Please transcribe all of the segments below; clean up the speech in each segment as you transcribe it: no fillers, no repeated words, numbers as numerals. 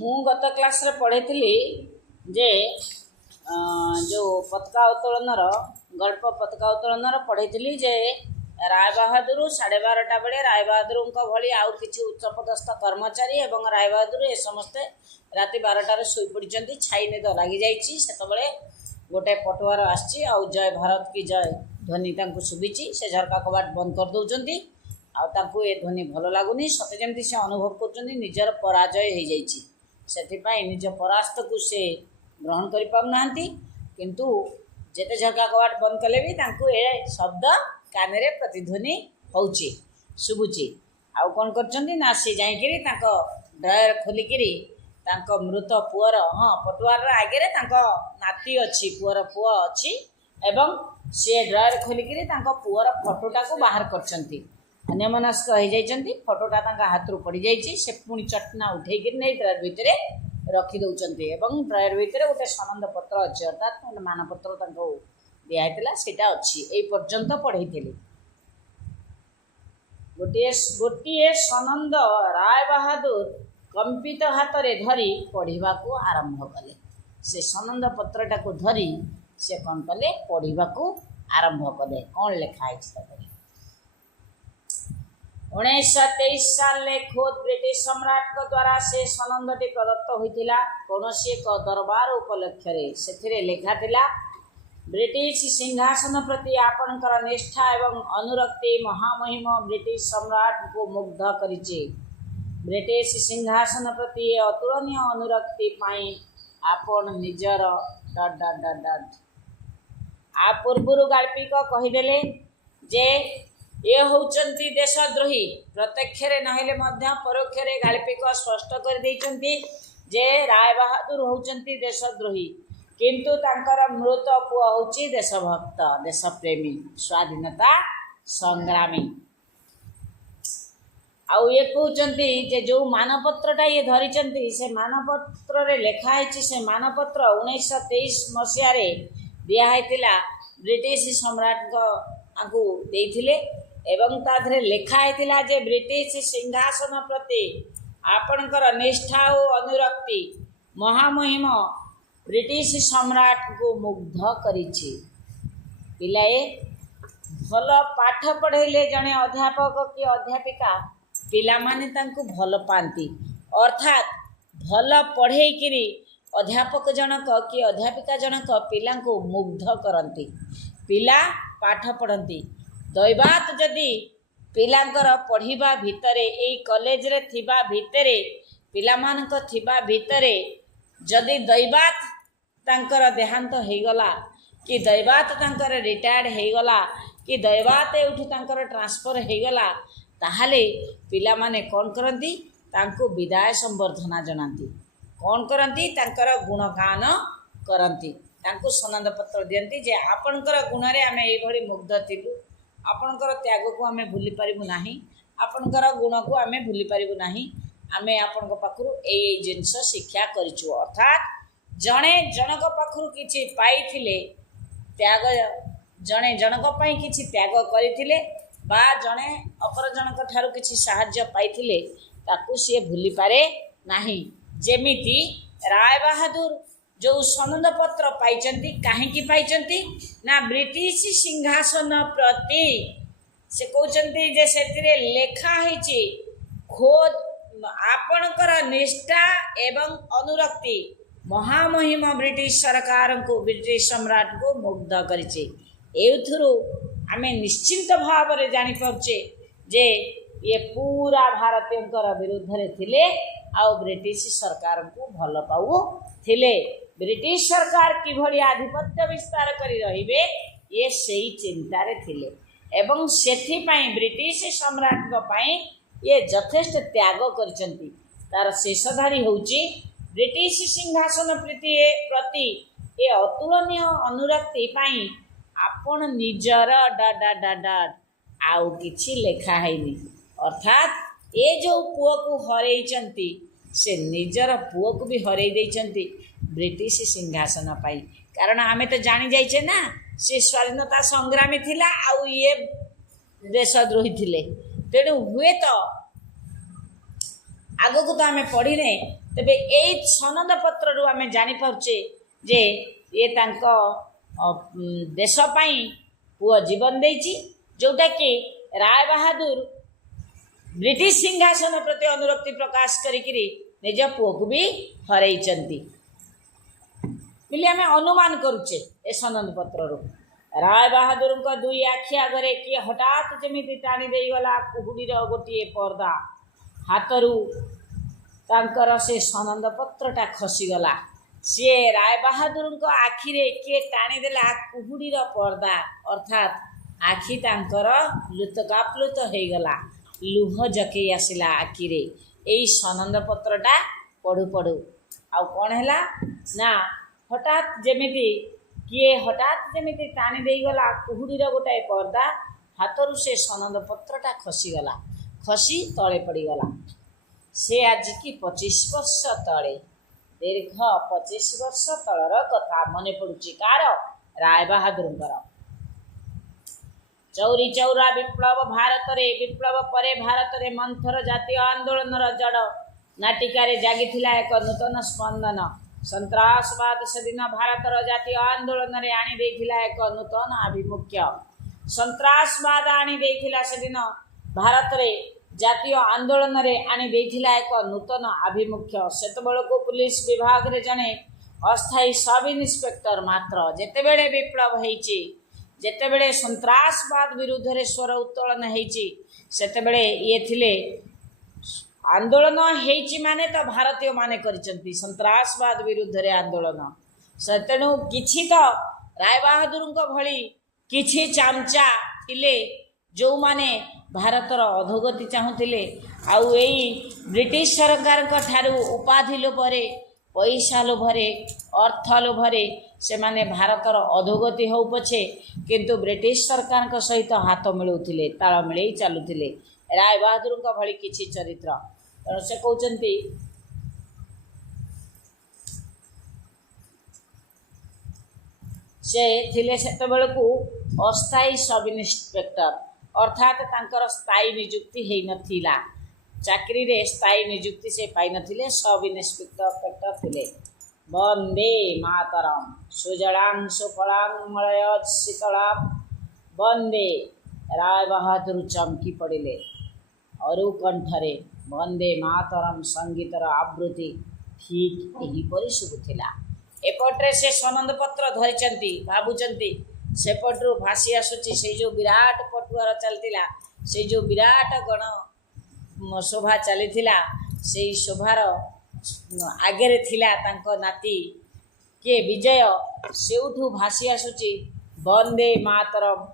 ମୁଁ ଗତ କ୍ଲାସ୍ରେ ପଢ଼ିଥିଲି ଯେ जो पताका उत्तोलनर गल्प पताका उत्तोलनर पढ़ी जे राय बहादुर 12:30 बेले राय बहादुर भली आउ किसी उच्चपदस्थ कर्मचारी एवं राय बहादुर ए समस्ते राति 12टार शोई पड़ी छाई निद लगी जाते गोटे पटुआर आसी जय भारत की जय ध्वनि शुभी से झरका कबाट बंद कर दौरान ए ध्वनि भल लगुनि सते जमी से अनुभव कर निजर पराजय हो जाइए से निज परास्त को से ग्रहण कर पाना किंतु जेते झरका कबाट बंद कले भी ए शब्द कान रे प्रतिध्वनि होउची शुभुची आउ कौन कर सी जाकि ड्रायर खोलिकी मृत पुअर हाँ पटुआर आगे नाती अच्छी पुअर पुआ अच्छी एवं सी ड्रायर खोलिकी पुअर फटोटा को बाहर कर अन्यमनस्क हो जाती फटोटा हाथ रू पड़ जाइए से पुणी चटना उठेक नहीं ड्रायर भितर रखिदौरान ड्रायर भितर गोटे सनंद पत्र अच्छी अर्थात मानपत्र दिखाई सेटा अच्छी यही पर्यंत पढ़े गोटे सनंद राय बहादुर कंपित हाथ रे धरी पढ़ा को आरंभ कले से सनंद पत्रटा को धरी से कौन कले पढ़ा को आरंभ कले कौन लिखाई 1923 साल खोद ब्रिटिश सम्राट को द्वारा से सनंदटी प्रदत्त होता कौन एक दरबार उपलक्ष्य से लिखा थिला ब्रिटिश सिंहासन प्रति आपणकर निष्ठा एवं अनुरक्ति महामहिम ब्रिटिश सम्राट को मुग्ध करिचे ब्रिटिश सिंहासन प्रति अतुलनीय अनुरक्ति पाई आपण निजर डट डट डट डट आ पूर्वर गाल्पिक कहीदेले जे ये होचंती देशद्रोही प्रत्यक्ष नहले परोक्ष गाल्पिक स्पष्ट कर देइचंती जे राय बहादुर होचंती देशद्रोही किंतु तांकर मृत पुआ होची देशभक्त देशप्रेमी स्वाधीनता संग्रामी आउ ये कहते जे जो मानपत्रटा ये धरी से मानपत्र रे लिखा है से मानपत्र 1923 मसीह दिखाई ब्रिटिश सम्राट को देइथिले एवं ताधरे लिखा है जे ब्रिटिश सिंहासन प्रति आपणकर निष्ठा और अनुरक्ति महामहिम ब्रिटिश सम्राट को मुग्ध करिछि पिलाए भल पाठ पढ़ेले जने अध्यापक कि अध्यापिका पिला माने तांको भल पाती अर्थात भल पढ़ेकरी अध्यापक जनक कि अध्यापिका जनक पिला को मुग्ध करती पिला पाठ पढ़ती दैवात जदि पिलांकर पढ़िबा भितरे एई कॉलेज रे थिबा भितरे पिलामानक थिबा भितरे जदि दैवात तांकर देहांत हो गला कि दैवात तांकर रिटायर्ड हो गला कि दैवात एठू तांकर ट्रांसफर हो गला ताहाले पिला माने कौन करती तांको विदाय संबर्धना जनाती कौन करती तांकर गुणगान करती तांको सनंद पत्र दियंती जे आपणकर गुण रे आमे एई भली मुग्ध थिलु आपणकर त्याग को आमे भूली पारिबु नाही आपणकर गुण को आमे भूली पारिबु नाही आमे आपणक पाखरु एई जिंस शिक्षा करिछु अर्थात जणे जनक पाखरु किछि पाइथिले त्याग जणे जनक पई किछि त्याग करिथिले बा जणे अपर जनक ठारु किछि सहाय्य पाइथिले ताकू से भूली पारे नाही जेमिति राय बहादुर जो सनंद पत्र पाइचंती काहेकि पाइचंती ना ब्रिटिश सिंहासन प्रति से कहते जे सेतिरे लेखा है खोद आपणकर निष्ठा एवं अनुरक्ति महामहिम ब्रिटिश सरकार को ब्रिटिश सम्राट को मुग्ध करिचे एथुरु आमे निश्चिंत भाव रे जानि परचे जे ये पूरा भारतीयंकर विरुद्ध रे थिले आ ब्रिटिश सरकार को भल पाऊ थिले ब्रिटिश सरकार किभली आधिपत्य विस्तार करी रहिबे ये सही चिंता रे थिले एवं सेथि पई ब्रिटिश सम्राट को पई ये यथेष्ट त्याग करचंती तार शेषधारी होउची ब्रिटिश सिंहासन प्रति ये अतुलनीय अनुरक्ति पई आपण निजर डड आउ किछि लेखा हैनी अर्थात ये जो पुओ को हरैचंती से निजर पुओ को भी हरई देइचंती ब्रिटिश सिंहासन पाई कारण आमे तो जानी जाइए ना से स्वाधीनता संग्रामी थिला आउ ये देशद्रोही थिले तेणु हुए तो आगक तो आम पढ़ने तेरे यही सनद पत्रु आम जापारे जे ये देशपाई पुआ जीवन देची जोटा कि राय बहादुर ब्रिटिश सिंहासन प्रति अनुरक्ति प्रकाश करी निज पुओ को भी हरई बोली आम अनुमान करुचे ए सनद पत्रु राय बहादुर दुई आखि आगे किए हठात जमी टाणी गला कुहुड़ी गोटे पर्दा हाथरू तांकर से सनद पत्रटा खसीगला सी राय बहादुर आखिरे किए टाणीदेला कुहुड़ी पर्दा अर्थात आखि तांकर लुतकाप्लुत हो गला लुह जकई आसला आखिरे यही सनद पत्रटा पढ़ु पढ़ु आउ कौन है ना हठात जमीती किए हठात जमीती टाणी देगला कुहुड़ी गोटाए पर्दा हाथरू से सनद पत्रटा खसीगला खसी तले पड़गला से आज की 25 वर्ष तले दीर्घ 25 वर्ष तलर कथा मन पड़ुची कार राय बहादुर चौरी चौरा विप्लव भारत रे विप्लव परे भारत रे मंथर जातीय आंदोलन जड़ नाटिकार जागी एक नूतन स्पंदन सन्त्रासवाद सेदिन भारत जातीय आंदोलन रे आनी देथिला एक नूतन आभिमुख्य सन्त्रासवाद आनी देथिला सेदिन भारत रे जातीय आंदोलन रे आनी देथिला एक नूतन आभिमुख्य सेतबेलको पुलिस विभाग रे जने अस्थायी सब इन्स्पेक्टर मात्र जेतेबेले विप्लव हेची जेतेबेले सन्त्रासवाद विरुद्ध रे स्वर उत्तोलन हेची सेतेबेले ये थिले आंदोलन हेची माने तो भारतीय माने करिसंती सन्त्रासवाद विरुद्ध रे आंदोलन तेणु किछि तो राय बहादुर भली किछि चामचा थिले जो माने भारतर अधोगति चाहूले आउ यही ब्रिटिश सरकार ठारू उपाधि लोभरे पैसा लोभरे अर्थ लोभरे से माने भारतर अधोगति हो पछे किंतु ब्रिटिश सरकार सहित हाथ मिलाऊले ताल मिले चलुले राय बहादुर भली किछि चरित्र तेणु से कहते से थिले सेतेबेलकु अस्थायी सब इन्स्पेक्टर अर्थात तांकर स्थायी नियुक्ति है नथिला चाकरी रे स्थायी नियुक्ति से पाई नथिले सब इन्स्पेक्टर थिले वंदे मातरम सुजलां सुफलां मलयज शीतलां वंदे राय बहादुर चमकी पड़िले अरु कंठरे वंदे मातरम संगीतर आवृत्ति ठीक यहीपरि शुभुला एपटे से सनंद पत्र धरिचंती भाबुचंती सेपटू भासी आसुची से जो विराट पटुआर चलतिला से जो विराट गण शोभा चलीथिला से शोभार आगे थिला तांको नाती के विजय सेउठू भासी आसुची वंदे मातरम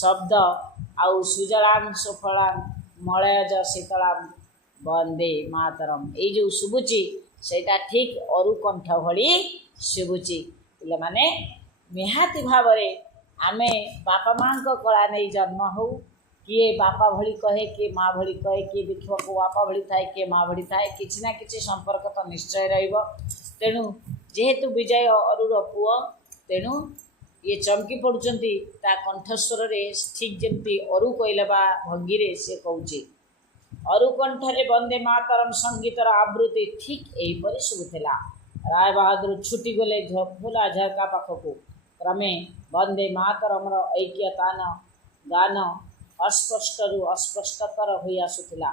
शब्द आउ सुजलां सुफलां मलयज शीतलां वंदे मातरम ये जो शुभुची सेटा ठीक अरु कंठ भली शुभुची पिला माने निहाती भावरे आमे बापा माँ कला नहीं जन्म हो किए बापा भली कहे किए माँ भली कहे किए देखा को बापा भली थाए किए माँ भली थाए किसी ना किसी संपर्क तो निश्चय रेणु जेहेतु विजय अरुर पुओ तेणु ये चमकी पड़ुचंती ता कंठस्वर रे ठीक जमती अरु कहलबा भंगी रे से कहूची अरु कंठरे वंदे मातरम संगीतर आवृत्ति ठीक यहीपरि शुभुला राय बहादुर छुटी गले झोला झरका पाखकू क्रमे वंदे मातरम ऐक्यतान गान अस्पष्टरू अस्पष्टतर हो आसुला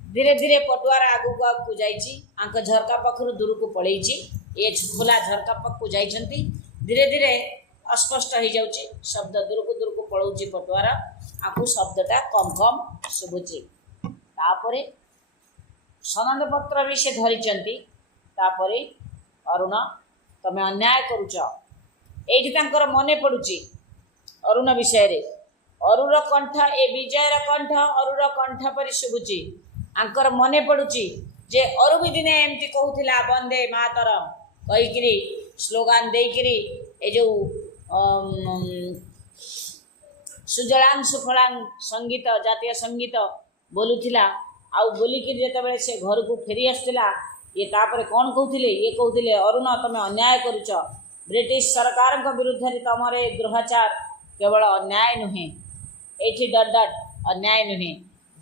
धीरे धीरे पटुआर आगू आगू जाक झरका पाखर दूर को पड़े ये खोला झरका पाखु जाइछंती धीरे धीरे अस्पष्ट हो जाउची शब्द दूर को पड़ौची पटुआर आकु शब्दटा कम कम शुभुची तापरे सनंद पत्र भी से धरिचंती तापरे अरुण तमे अन्याय करुच एठी तांकर मने पड़ुची अरुण विषय रे अरुर कंठ ए विजयर कंठ अरुर कंठ परि शुभुची आंकर मने पड़ुची जे अरु भी दिने एमती कहूथिला वंदे मातरम कहीकिरी स्लोगान देकिरी ए जो सुजलां सुफलां संगीत जातीय संगीत बोलुथिला आउ बोलिकी जेतेबेले से घर को फेरी आसुथिला ये तापर कौन कहते ये कहते अरुण तुम अन्याय करुच ब्रिटिश सरकार विरुद्ध में तुम दुराचार केवल अन्याय नुहे ये डट डट अन्याय नुहे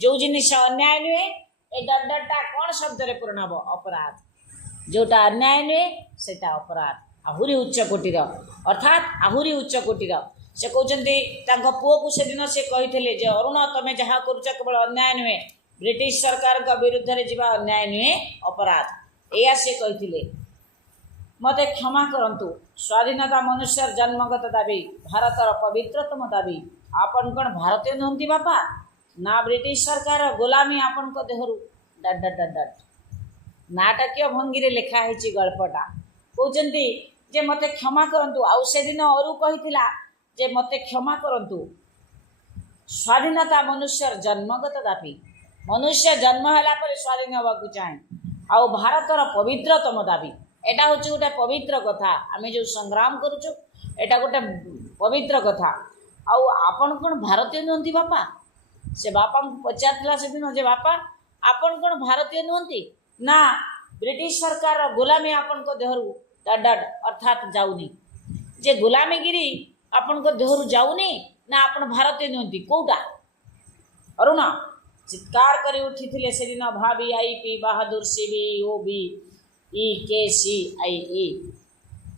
जो जिनिस अन्याय नुहे ए दंडटा कौन शब्द रे पूर्ण हम अपराध जोटा अन्याय नुहे सेटा अपराध आहुरी उच्च कोटीर अर्थात आहुरी उच्च कोटीर से कहते पुओ को से दिन से कही जे अरुण तमें जहाँ करुच केवल अन्याय नुहे ब्रिटिश सरकार विरुद्ध रे जीवा अन्याय नुहे अपराध या से कही मते क्षमा करंतु स्वाधीनता मनुष्यर जन्मगत दाबी भारतर पवित्रतम दाबी आपन कौन भारतीय नुहति बापा ना ब्रिटिश सरकार गोलामी आपन को देहरु डट डट डट डट नाटकीय भंगी रे लिखा है गल्पटा कहते जे मते क्षमा करंतु आउ से दिन अरु कहितिला जे मते क्षमा करंतु स्वाधीनता मनुष्यर जन्मगत दाबी मनुष्य जन्म होला पर स्वाधीन होगा चाहे आउ भारतर पवित्रतम दाबी एटा हूँ गोटे पवित्र कथा आम जो संग्राम करुचु एटा गोटे पवित्र कथा आउ आपन कौन भारतीय नुहति बापा से बापा पचार से दिन जे बापा आपन कौन भारतीय नुहति ना ब्रिटिश सरकार गुलामी आपन को देहरु डड अर्थात जाऊनी जे गुलामीगिरी आपन को देहरु जाऊनी ना आपन भारतीय नुहति कौटा अरुण चित्कार करी उठी से दिन भाभी आईपी बहादुर सीबी ओबी EKCIE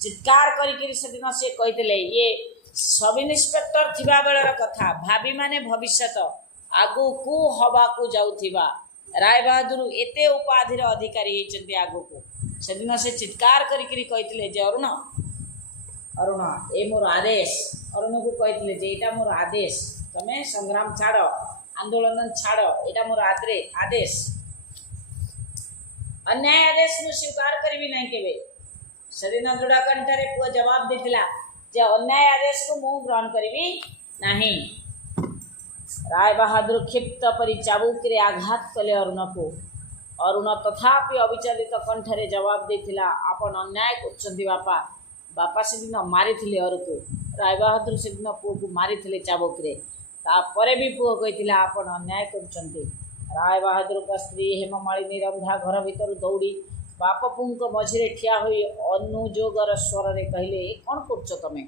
चित्कार करी से दिन से कही ये सब इन्स्पेक्टर थिबा बेलर कथा भाभी माने भविष्यत आगु को हवा को जाउथिबा राय बहादुर एते उपाधिर अधिकारी होइचंती आगु को से दिन से चित्कार करी कही जे अरुण अरुण ए मोर आदेश अरुण को कही जे एटा मोर आदेश तमे संग्राम छाड़ आंदोलन छाड़ एटा मोर आदेश अन्याय आदेश में स्वीकार करी नहीं केवे सदिन दृढ़ कंठरे पुआ जवाब देथिला जे अन्याय आदेश को मु ग्रहण करी नहीं राय बहादुर क्षिप्त परि चाबुक रे आघात कले अरुण तथापि अविचलित कंठरे जवाब देथिला आपन अन्याय करछंती बापा बापा से दिन मारिथिले अरु को राय बहादुर से दिन पुओ को मारिथिले चाबुक रे तापरे भी पुओ कहिथिला आपन अन्याय करछंती राय बहादुर का स्त्री हेममालिनी रंधा घर भीतर दौड़ी बाप पुंक मझे ठिया हुई अनुजोगर स्वर रे कहले कौन कर तमें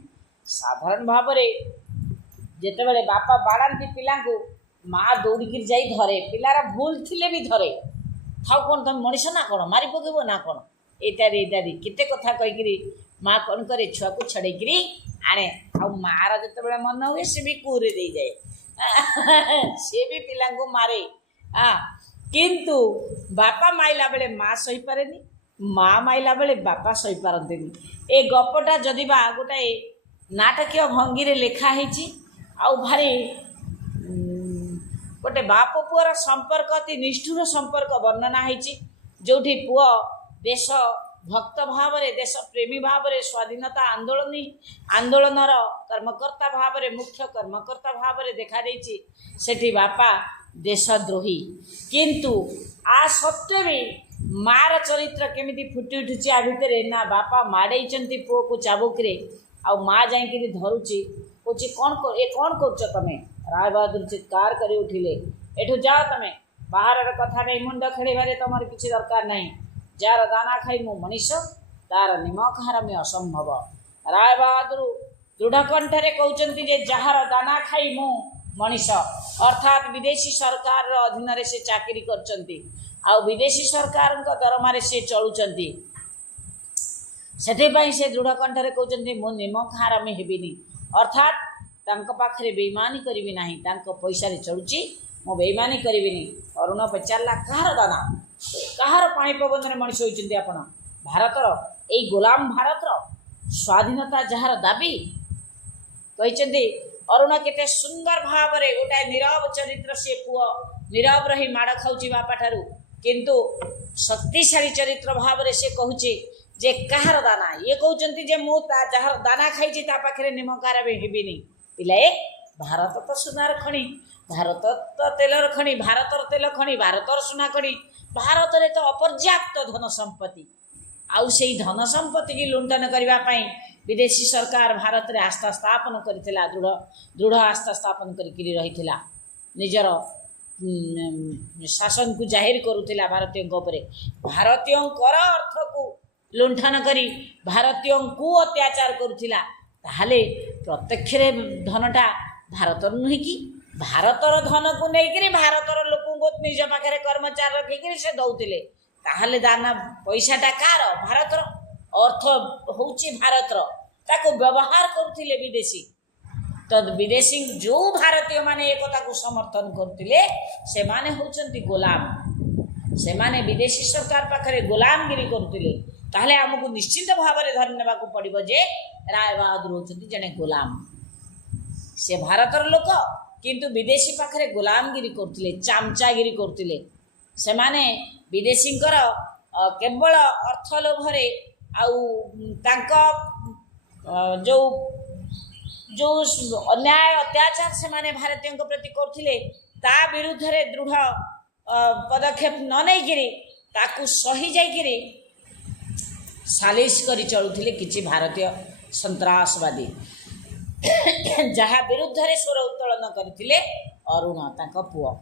साधारण भाव जिते बड़े बापा बाड़ाती पिला माँ दौड़िक जाई धरे पिलार भूल थिले भी धरे था कौन तुम मनीष ना कौन मारी पकेब ना कौन इत्यादि केते कथा कहीकि माँ कौन करे छुआ को छड़ेकरी आने आ मार जिते मन हुए सी भी कूरे दे जाए सी भी पिला मारे किंतु बापा माइला बेले माँ सही पारे माँ माइला बेले बापा सही पारते ए गपटा जदि बा गोटाए नाटकीय भंगी रे लिखा है आउ भारी गोटे बाप पुअर संपर्क अति निष्ठुर संपर्क वर्णना है जोठी पुआ देश भक्त भाव देश प्रेमी भाव स्वाधीनता आंदोलनर कर्मकर्ता भाव मुख्य कर्मकर्ता भाव देखा सेठी बापा देशद्रोही किंतु आ सत्वे भी मार चरित्र केमिति फुटी उठुची आ भितर ना बापा माड़े पुओ को चाबुक रे आ माँ जाइए धरुची कौच कौन कौन कर तमें राय बहादुर चित्कार कर उठिले एठू जाओ तमें बाहर कथा नहीं मुंड खेड़े तुम किसी दरकार नहीं जार दाना खाई मु मनीष तार निमक हारमी असंभव राय बहादुर दृढ़ कंठरे कहते जार दाना खाई मु मनीष अर्थात विदेशी सरकार अधीन से चाकरी करचंती आ विदेशी सरकार दरमारे से चलुचंती सेठिपाई से दृढ़ कंठरे कहते मु निमक हारामी हेबिनी अर्थात तांको पाखरे बेईमानी करिबी नाही तांको पैसा रे चलुची मु बेईमानी करिबिनी अरुण पचारला कहार दाना कहार पानी पवन रे मनीष होइचंती आपण भारतर एई गोलाम भारतर स्वाधीनता जहार दाबी कहिचंती अरुण केते सुंदर भाव रे गोटाए नीरव चरित्र से पुओ नीरव रही माड़ खाऊची बापा ठारू किंतु शक्तिशाली चरित्र भाव रे से कहूची जे कहार दाना ये कहउचंती जे मु ता जहार दाना खाइची ता पाखरे निमकार हेबिनी पिलाए भारत तो सुनार खणी भारत तो तेलर खणी भारतर तेल खणी भारतर सुना खणी भारत रे तो अपर्याप्त धन संपत्ति आउ से धन संपत्ति की लुंठन करबा पई विदेशी सरकार भारत रे आस्था स्थापन करथिला दृढ़ आस्था स्थापन करी रहिथिला निजर शासन को जाहिर करुथिला भारतीय भारतीय अर्थ को लुंठन करी भारतीय को अत्याचार करुथिला ताहले प्रत्यक्ष धनटा भारतर नुहे कि भारतर धन को लेकर भारतर लोक निज पाखे कर्मचारी रखिक से दौले ताहले दाना पैसाटा कार भारतर अर्थ होची भारतर ताको व्यवहार करुले विदेशी तो विदेशी जो भारतीय माने एक को समर्थन करते से माने होचंती गोलाम से माने विदेशी सरकार पाखे गोलामगिरी करुले ताहले आमको निश्चित भाव में धरि नेबा को पड़िबो जे राय बहादुर होचंती जने गोलाम से भारतर लोक किंतु विदेशी पाखे गोलामगिरी करुले चामचागिरी करुले से माने विदेशींकर केवल अर्थ लोभरे आउ तांका जो जो अन्याय अत्याचार से माने भारतीयों प्रति करथिले ता विरुद्ध रे दृढ़ पदक्षेप न नहीं गिरी ताकू सही जाइकिरी सालिश करी चलुथिले किछि भारतीय संत्रासवादी जहा विरुद्ध रे स्वर उत्तोलन करथिले अरुण तांका पुओ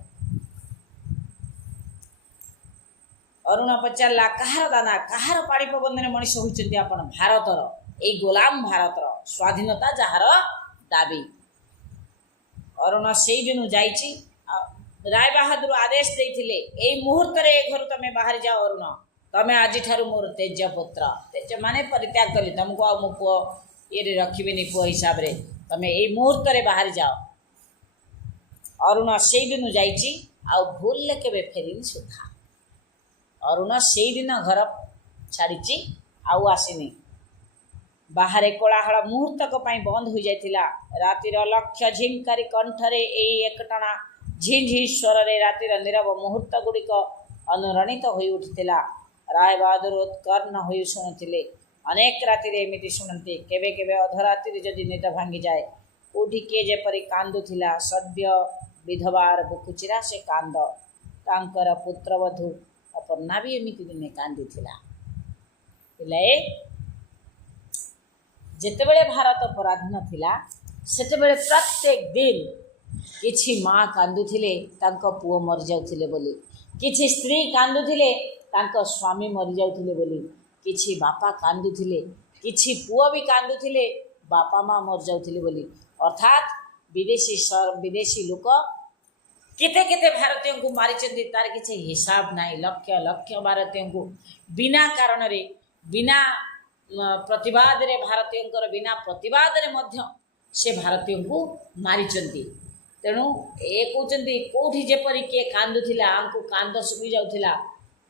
अरुण पचारला कहार दाना कहार पाड़ी पबंधन मनीष होइचंती आपण भारतर ए गोलाम भारतर स्वाधीनता जहार दाबी अरुण से दिन जाइछि राय बहादुर आदेश देथिले ए मुहूर्त रे घर तमे बाहर जाओ अरुण तमे आज ठारू मोर तेज पुत्र तेज माने परित्याग कली तुमको आ मो पुओ ये रखिबिनी पुओ हिसाब रे तमे ए मुहूर्त रे बाहर जाओ अरुण से दिन जाइछि आ भूल ले केबे फेरिन सुधा अरुण से दिन घर छाड़ी आउ आसीनी बाहर कोलाहल मुहूर्तक बंद हो जाता रातिर लक्ष्य झिंकारी कंठरे एकटना झिझि स्वर रातिर नीरव मुहूर्त गुड़िक अनुरणित हो उठिला राय बहादुर उत्कर्ण हो शुणुले अनेक रातिर एमती शुणती केबे केबे अधरात्रि जदि निद भांगी जाए कौटी किए जेपरी कांदुला सद्य विधवार बुकुचिरा से कांद तांकर पुत्रवधू अपर्णा भी एमती दिने कांदी पिलाए जितेबले भारत पराधीन थिला सेतेबले प्रत्येक दिन किछि माँ कांदुथिले तांको पुओ मरि जाउथिले बोली किछि स्त्री कांदुथिले तांको स्वामी मरि जाउथिले बोली किछि बापा कांदुथिले किछि पुओ भी कांदुथिले बापा माँ मरि जाउथिले बोली अर्थात विदेशी लोक केते केते भारतीयों को मारिचंदी तार किछि हिसाब नाही लक्ष लक्ष भारतीयों को बिना कारण रे बिना प्रतिवाद रे भारतीयों बिना प्रतिवाद रे मध्य से भारतीयों को मारिचंती तेणु ए कहते कौटी जेपरी किए कांदुला आमको कांद शुभी जाऊला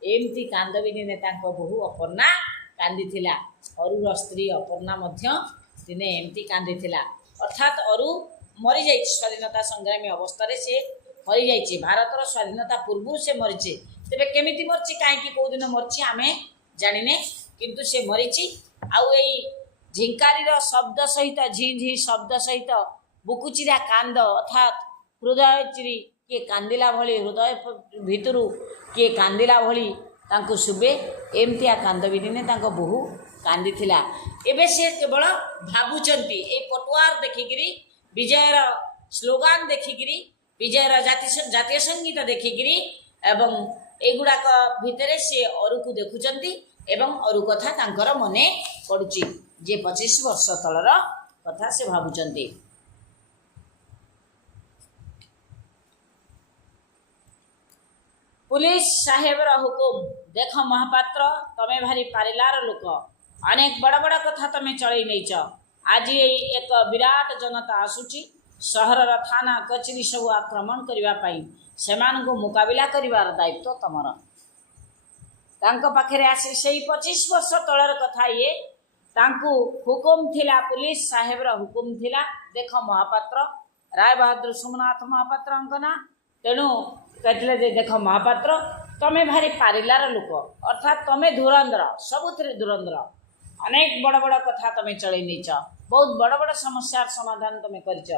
एमती कांद भी दिने बहु अपर्णा कांदी अरुर स्त्री अपर्णा दिने एमती कांदी अर्थात अरु मरी जा स्वाधीनता संग्रामी अवस्था से हरी जाइए भारतर स्वाधीनता पूर्व से मरीचे तेरे केमिति मरची कहीं कौदिन मरची आम जाने किंतु से मरीची आउ झिंकारी शब्द सहित झी झी शब्द सहित बुकुचिरा कांद अर्थात हृदय चिरी किए कांदिला भली हृदय भितर किए कांदिला भली तांको शुभे एमतिया कांद भी दिने बहु कांदी एबे से केवल भावुचंती ए पटुआर देखिकी विजयर स्लोगान देखिकी विजयर जातीय संगीत देखिकी एवं एगुड़ाक भितर से अरु को देखुचंती एवं अरु कथा तांकर मने पड़ुची जे 25 वर्ष तलर कथा से भावुचंती पुलिस साहेबर हुकुम देख महापात्र तमे भारी पारिलार लोक अनेक बड़ बड़ कथा तमे चलई नहींच आज एक विराट जनता आसुची सहरर थाना कचेरी सब आक्रमण करने सेमानकु मुकाबिला करिवार दायित्व तमर तांको पाखरे आसी से 25 वर्ष तलर कथा ये तांकु हुकुम थिला पुलिस साहेबर हुकुम थिला देख महापात्र राय बहादुर सोमनाथ महापात्र अंकना तेणु कहते देख महापात्र तमे भारी पारिलार लोक अर्थात तमे धुरंधर सबुथिरे धुरंधर अनेक बड़ बड़ कथा तमे चलई नहींच बहुत बड़ बड़ समस्या समाधान तमे करिच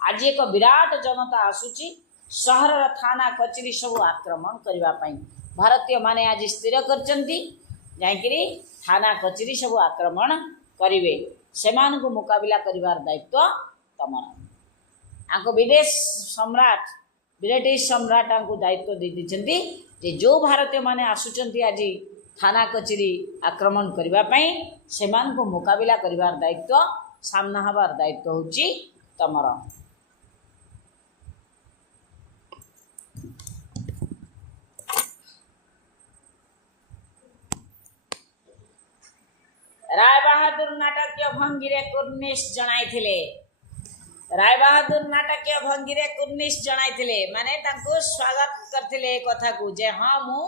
आज एक विराट जनता आसुची सहरर थाना कचेरी सब आक्रमण करने भारतीय माने आज स्थिर करचंती जाइकरी थाना कचेरी सब आक्रमण करिवे सेमानकु मुकाबिला करिवार दायित्व तमर आंको विदेश सम्राट ब्रिटिश सम्राट आंको दायित्व दे दिछंती जे जो भारतीय माने आसुचंती आज थाना कचेरी आक्रमण करने सेमानकु मुकाबिला करिवार दायित्व सामना हबार दायित्व होची तमर। नाटकीय भंगी रे कुर्निश जणाइथिले राय बहादुर नाटकीय भंगी रे कुर्निश जणाइथिले माने तांको स्वागत करथिले कथा को जे हां मु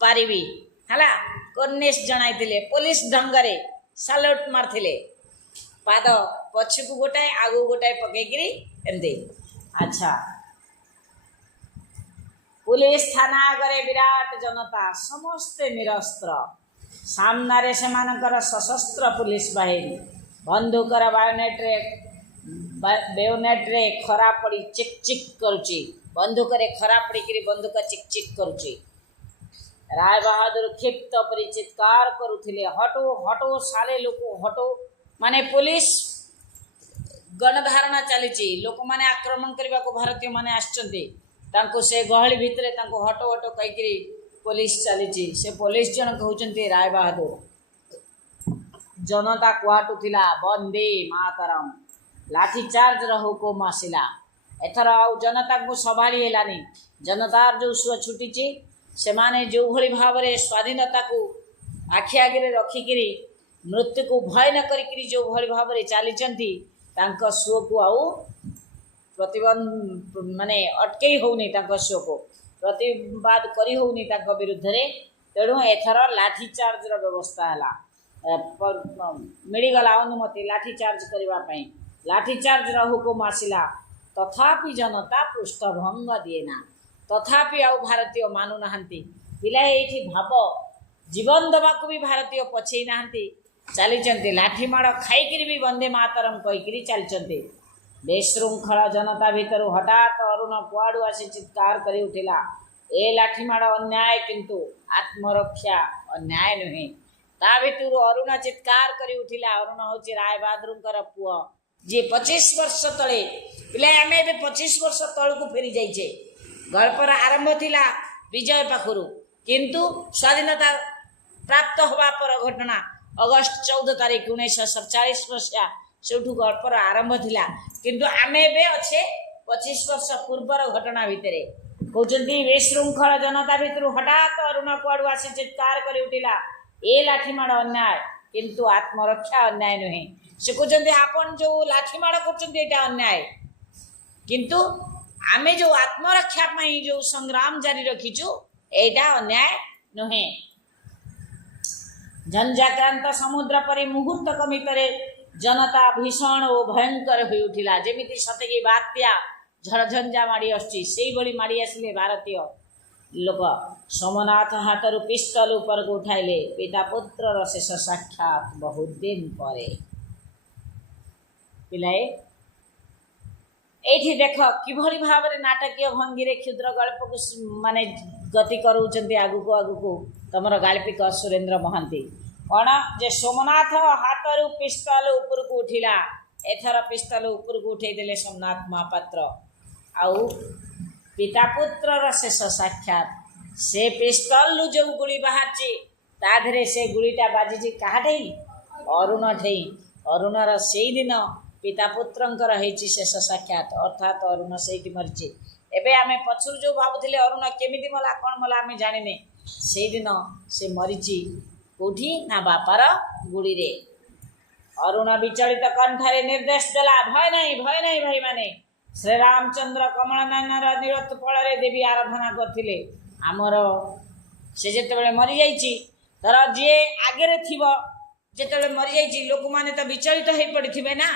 पारिबी हला कुर्निश जणाइथिले पुलिस ढंगरे सल्यूट मारथिले पाद पछकु गोटाय आगु गोटाय पकेगिरी एमदे अच्छा पुलिस थाना आगरे विराट जनता समस्ते निरस्त्र सामनारे सेमानकर सशस्त्र पुलिस बाहिनी बंदूकर बेयोनेट रे खरा पड़ी चिक चिक करुची बंदूक रे खरा पड़ी करी बंदूक चिक चिक करुची राय बहादुर क्षिप्त परि चित्कार करुथिले हटो हटो साले लोक हटो माने पुलिस गणधारणा चलीची लोक माने आक्रमण करबा को भारतीय माने आछंती तांको से गहली भितरे तांको हटो हटो कहिकरी पुलिस चलीची से पुलिस जन कहउचंती राय बहादुर जनता कुआटुथिला वंदे मातरम लाठी चार्ज रो हुकुम आसिला एथर आउ जनता को संभाली हेलानी जनतार जो सुआ छुटीची से माने जो भली भावरे स्वाधीनता को आखि आगे रखिकी मृत्यु को भय न करी जो भली भावरे चलीचंती तांको सुओ को आउ प्रतिबंध माने अटकई होनी तांको सुओ को प्रतिवाद करी होनी तांको विरुद्ध रे तेणु एथर लाठी चार्ज रो व्यवस्था हला मिलीगला अनुमति लाठी चार्ज करबा पई लाठी चार्ज रो हुकुम आसिला तथापि जनता पृष्ठभंग दिएना तथापि आउ भारतीय मानु नाहंती पिला एठी भाब जीवन दबा को भी भारतीय पछई नाहंती चलीचंती लाठी माड़ खाइकिरी भी वंदे मातरम कहिकिरी चलीचंती बेशृंखल जनता भीतर हठात अरुण कुआडू आसी चित्कार करी उठिला ए लाठी माड़ अन्याय किंतु आत्मरक्षा अन्याय नुहे ता भीतर अरुण चित्कार करी उठिला अरुण होची राय बहादुरकर पुआ जे 25 वर्ष तले पिला आमे बे 25 वर्ष तळ को फेरी जाइछे गल्पर आरंभ थिला विजय पाखरु किंतु स्वाधीनता प्राप्त होबा पर घटना अगस्त 14 तारिख 1947 मसिया सेठू गल्पर आरंभ थिला किंतु आमे बे अच्छे 25 वर्ष पूर्वर घटना भितरे कहउचंती बेशृंखल जनता भितर हठात अरुण कुआडू आसी चित्कार करी उठिला ए लाठी माड़ अन्याय किंतु आत्मरक्षा अन्याय नुहे से कहते आपन जो लाठी माड़ कर अन्याय किंतु आमे जो आत्मरक्षा जो संग्राम जारी रखीचु एटा अन्याय नुहे झंझाक्रांत समुद्र परि मुहूर्तक भितरे जनता भीषण और भयंकर हो उठिला जेमिति सतेकी बात्या झड़झंझा माड़ी आसुची सेई भली माड़ी आसिले भारतीय लोक सोमनाथ हाथरू पिस्तल ऊपर को उठाइले पिता पुत्र शेष साक्षात बहुत दिन परे पिलाए एठी देख किभली भाव नाटकीय भंगी रे क्षुद्र गल्प को माने गति करूचंती आगु को तमर गाल्पिक सुरेंद्र महांती कौन जे सोमनाथ हाथरू पिस्तल ऊपर को उठिला एथर पिस्तल ऊपर को उठे देले सोमनाथ महापात्र आउ पिता पुत्र शेष साक्षात से पिस्तल जो गुली बाहर ताधरे से गुलीटा बाजी काहाठई अरुण ठई अरुणर से दिन पिता पुत्रंकर हेची शेष साक्षात अर्थात अरुण से मरीची एबे आमे पछुर जो भाबुथिले अरुण केमिति मला कोन मला आमे जानिने से दिन से मरीची कोठी ना बापार गुड़ी रे अरुण विचलित कंठारे निर्देश देला भय नहीं भाई माने श्री रामचंद्र कमल नयनर निरत फल देवी आराधना करथिले आमर से जेतेबेले मरी जाइची तर जे आगे थिबो जेतेबेले मरी जाइची लोक माने तो विचलित हो पड़िथिबे ना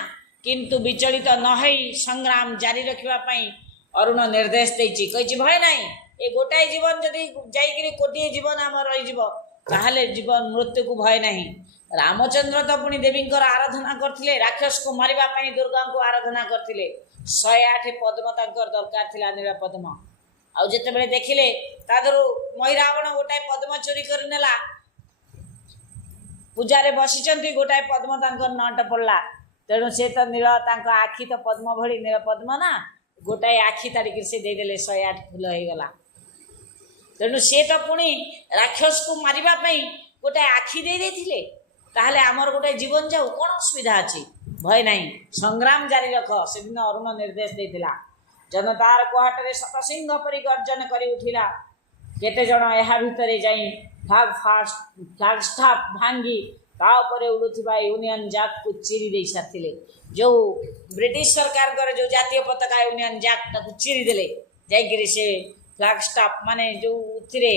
किंतु विचलित न होई संग्राम जारी रखिबा पई अरुण निर्देश देइची कहिची भय नाही ए गोटाय जीवन जदि जाइकरी कोटिए जीवन आम रही जीवो ताहले जीवन मृत्यु को भय नहीं रामचंद्र तो पुणी देवींकर आराधना करथिले राक्षस को मारिबा पई दुर्गा को आराधना करथिले 108 पद्म तांकर दरकार थिला नीला पद्म आउ जेतेबेले देखिले तादरु महिरावण गोटाय पद्म चोरी कर नेला पूजारे बसिचंती गोटाय पद्म तांकर नट पड़ला तेणु से तो नील तांको आखि तो पद्म भली नील पद्म ना गोटाए आखि तारिक से दे देले 108 फूल हो गला तेणु से तो पुणी राक्षस को मारिबा पई गोटाए आखि दे देथिले ताहले आमर गोटाए जीवन जाऊ कोन असुविधा अछि भय नहीं संग्राम जारी रख से दिन अरुण निर्देश देथिला जनतार कोहाटरे शतसिंह परि गर्जन करी उठिला केते जण एहा भितरे जाई फ्लाग स्टाफ भांगी ता उपरे उड़ुथिबा यूनियन जैक को चिरी दे साथिले जो ब्रिटिश सरकार कर जो जातीय पताका यूनियन जैक ताकू चिरी देले जाइगिरी से फ्लैग स्टाफ माने जो उथिरे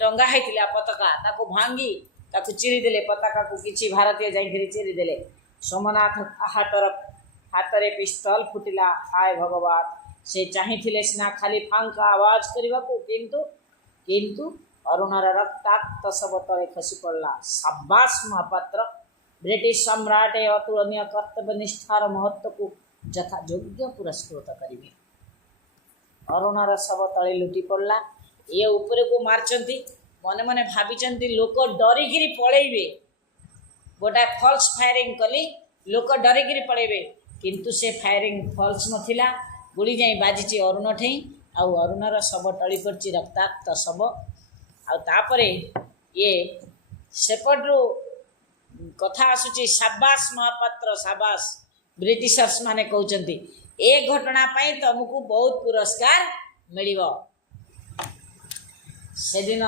टंगा हैतिला पताका ताकू भांगी ताकू चिरी देले पताका को किछि भारतीय जाइगिरी चिरी देले सोमनाथ हातरे पिस्तल फुटिला हाय भगवान से चाहिथिले सिना खाली फांका आवाज करबा को किंतु अरुणर रक्ताक्त सब तले खसी पड़ला। शाबाश महापात्र ब्रिटिश सम्राट ए अतुलनीय कर्तव्य निष्ठार महत्व को यथा योग्य पुरस्कृत करिवे। अरुणर सब तले लुटी पड़ला ये ऊपर को मारचंती मने मने भाबिचंती लोक डरिगिरी पळेइबे गोटा फॉल्स फायरिंग कली लोक डरिगिरी पळेइबे किंतु से फायरिंग फॉल्स नथिला गुली जाई बाजिची अरुण ठेई आ अरुणर सब टळी पड़ची रक्ताक्त सब आ तापरे ये सेपटरू कथा आसुची शाबाश महापात्र शाबाश ब्रिटिशर्स माने कहउचंती ए घटना पाई तुमको बहुत पुरस्कार मिलिबो। सेदिन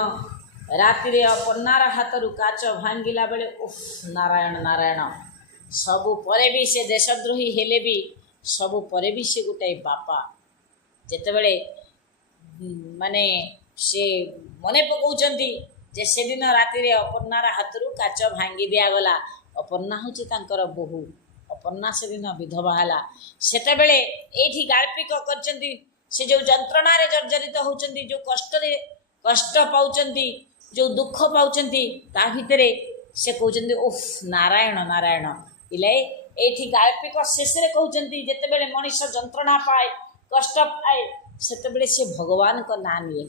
राति रे अपन्नार हाथरू काच भांगिला बेले उफ नारायण नारायण सबु परे भी से देशद्रोही हेले भी सबु परे भी से गोटाए बापा जेते बेले माने से मने पकाउचंती जे सेदिन राति रे अपन्नार हाथरू काच भांगी दिया गला अपन्ना होची तांकर बहु अपन्ना सेदिन विधवा हला सेते बेले एठी गाल्पिक करचंती से जो जंत्रणा रे जर्जरित होचंती जो कष्ट पाउचंती जो दुख पाउचंती ता भितरे से कहउचंती उफ नारायण नारायण इले एठी गाल्पिक शेष रे कहउचंती जेते बेले मनुष्य जंत्रणा पाए कष्ट पाए सेते बेले से भगवान को नाम लिए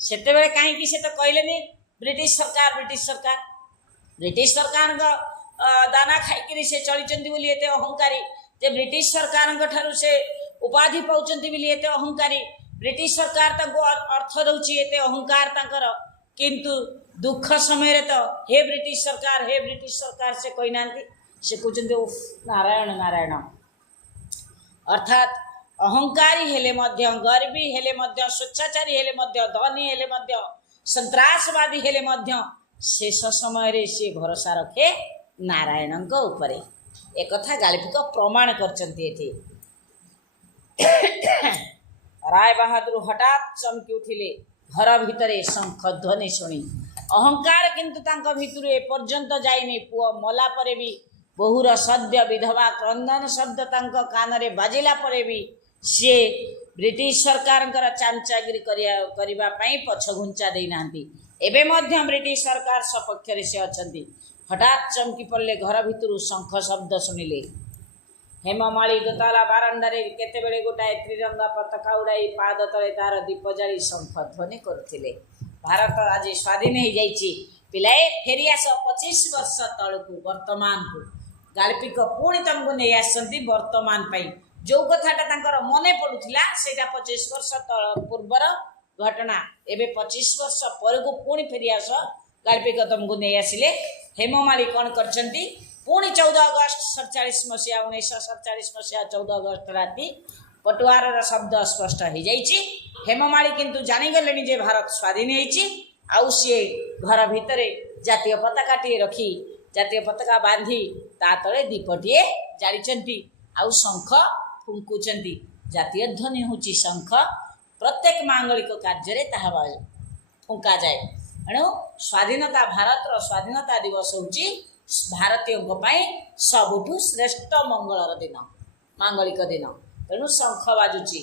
सेते बेले काहे कि से तो कहलेनी ब्रिटिश सरकार दाना खाई से चलीचंती बोली एते अहंकारी जे ब्रिटिश सरकार ठारू से उपाधि पाउचंती बोली एते अहंकारी ब्रिटिश सरकार तांको अर्थ दउची एते अहंकार तांकर किंतु दुख समय रे तो हे ब्रिटिश सरकार से कहि नांती से कहउचंती उफ नारायण नारायण अर्थात अहंकारी हेले मध्य गर्वी हेले मध्य स्वेच्छाचारी हेले मध्य धनी हेले मध्य संत्रासवादी हेले मध्य शेष समय रे से भरोसा रखे नारायण उपरे एक कथा गाल्पिक प्रमाण करचंती एठी। राय बहादुर हठात चमकी उठिले घर भितरे शंख ध्वनि शुणी अहंकार किंतु तांका भितरु ए पर्यंत जाइनी पुओ मला परे भी बहुर सद्य विधवा क्रंदन शब्द तांका कान रे बाजिला परे भी से ब्रिटिश सरकार चामचागिरी करिबा पई पछ घुंचा देई नांती एबे मध्य ब्रिटिश सरकार सपक्ष रे से अछंती। हठात चमकी पड़े घर भितर शंख शब्द शुणिले हेममाली दोताला बारंडारे केते बेले गोटाए त्रिरंगा पताका उड़ाई पाद तले तार दीप जाली शंख ध्वनि करथिले। भारत आज स्वाधीन हो जाइछि पिलाए फेरी आस 25 वर्ष तळकू वर्तमान को गाल्पिक पुणी तुमको नहीं आसंती वर्तमान पई जो कथाटा तांकर मने पडुथिला सेटा 25 वर्ष पूर्वर घटना एबे 25 वर्ष पर को पुणी फेरी आस गाल्पिक तुमको नहीं आसिले हेममाली कौन करचंती पुणी 14 अगस्त 47 मसीहा 1947 मसीहा 14 अगस्त राति पटुआर शब्द स्पष्ट हो जाइछि। हेममाली किंतु जानी गलेनी जे भारत स्वाधीन होइछि आउ सी घर भितरे जातीय पताकाटी रखी जातीय पताका बांधी ता तले दीपटीए जालिचंती आउ शंख फुंकुचंती जातीय ध्वनि होछि शंख प्रत्येक मांगलिक कार्य रे ताहा फुंका जाए एणु स्वाधीनता भारत स्वाधीनता दिवस होछि भारतीय सबुठु श्रेष्ठ मंगलर दिन मांगलिक दिन तेणु शंख बाजुची।